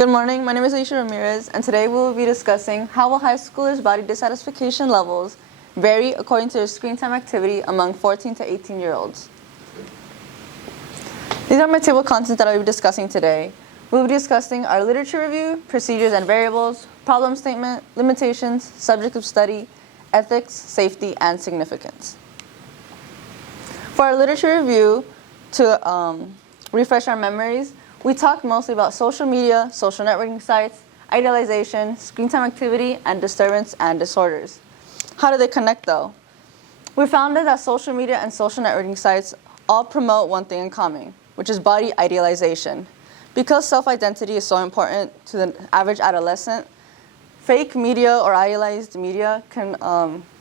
Good morning, my name is Aisha Ramirez, and today we will be discussing how will high schoolers' body dissatisfaction levels vary according to their screen time activity among 14 to 18-year-olds. These are my table of contents that I will be discussing today. We will be discussing our literature review, procedures and variables, problem statement, limitations, subject of study, ethics, safety, and significance. For our literature review, to refresh our memories, we talked mostly about social media, social networking sites, idealization, screen time activity, and disturbance and disorders. How do they connect though? We found that social media and social networking sites all promote one thing in common, which is body idealization. Because self-identity is so important to the average adolescent, fake media or idealized media can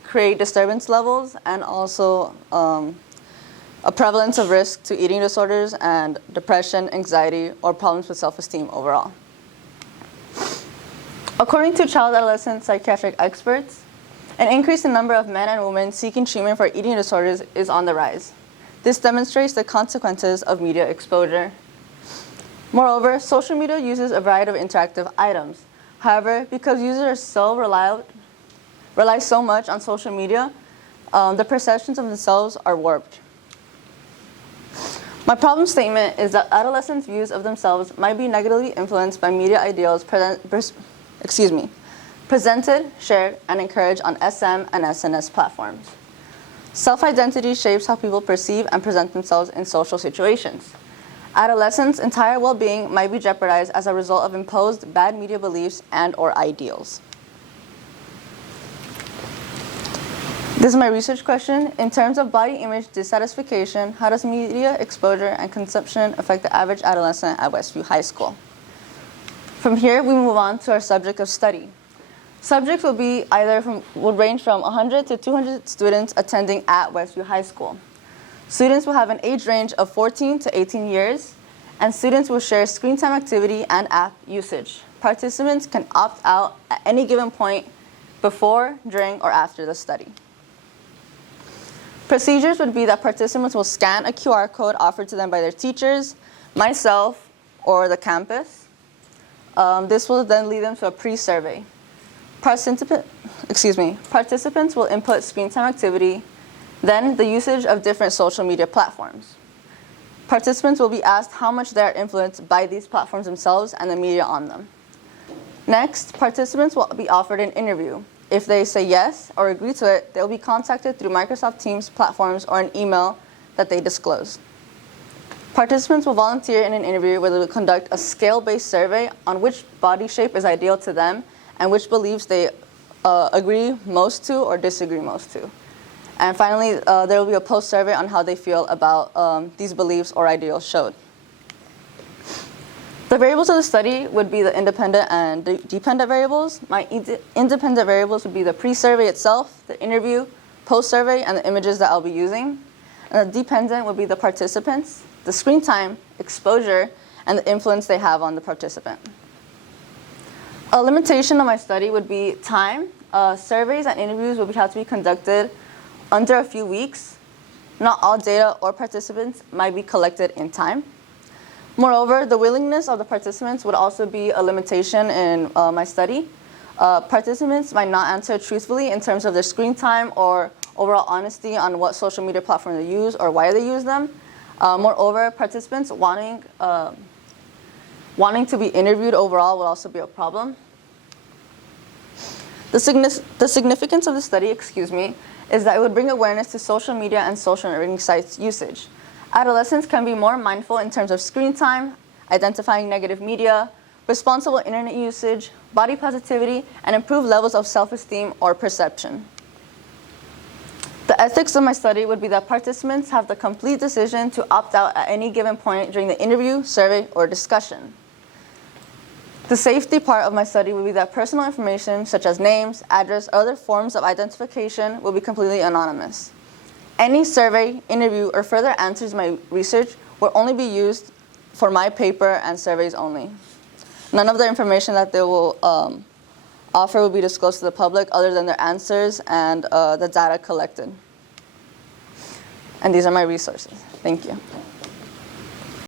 create disturbance levels and also a prevalence of risk to eating disorders and depression, anxiety, or problems with self-esteem overall. According to child-adolescent psychiatric experts, an increase in number of men and women seeking treatment for eating disorders is on the rise. This demonstrates the consequences of media exposure. Moreover, social media uses a variety of interactive items. However, because users rely so much on social media, the perceptions of themselves are warped. My problem statement is that adolescents' views of themselves might be negatively influenced by media ideals presented, shared, and encouraged on SM and SNS platforms. Self-identity shapes how people perceive and present themselves in social situations. Adolescents' entire well-being might be jeopardized as a result of imposed bad media beliefs and/or ideals. This is my research question. In terms of body image dissatisfaction, how does media exposure and consumption affect the average adolescent at Westview High School? From here, we move on to our subject of study. Subjects will range from 100 to 200 students attending at Westview High School. Students will have an age range of 14 to 18 years, and students will share screen time activity and app usage. Participants can opt out at any given point before, during, or after the study. Procedures would be that participants will scan a QR code offered to them by their teachers, myself, or the campus. This will then lead them to a pre-survey. Participants will input screen time activity, then the usage of different social media platforms. Participants will be asked how much they are influenced by these platforms themselves and the media on them. Next, participants will be offered an interview. If they say yes or agree to it, they will be contacted through Microsoft Teams platforms or an email that they disclose. Participants will volunteer in an interview where they will conduct a scale-based survey on which body shape is ideal to them and which beliefs they agree most to or disagree most to. And finally, there will be a post-survey on how they feel about these beliefs or ideals showed. The variables of the study would be the independent and dependent variables. My independent variables would be the pre-survey itself, the interview, post-survey, and the images that I'll be using. And the dependent would be the participants, the screen time, exposure, and the influence they have on the participant. A limitation of my study would be time. Surveys and interviews would have to be conducted under a few weeks. Not all data or participants might be collected in time. Moreover, the willingness of the participants would also be a limitation in my study. Participants might not answer truthfully in terms of their screen time or overall honesty on what social media platform they use or why they use them. Moreover, participants wanting to be interviewed overall would also be a problem. The significance of the study, is that it would bring awareness to social media and social networking sites usage. Adolescents can be more mindful in terms of screen time, identifying negative media, responsible internet usage, body positivity, and improved levels of self-esteem or perception. The ethics of my study would be that participants have the complete decision to opt out at any given point during the interview, survey, or discussion. The safety part of my study would be that personal information such as names, address, or other forms of identification will be completely anonymous. Any survey, interview, or further answers to my research will only be used for my paper and surveys only. None of the information that they will offer will be disclosed to the public other than their answers and the data collected. And these are my resources. Thank you.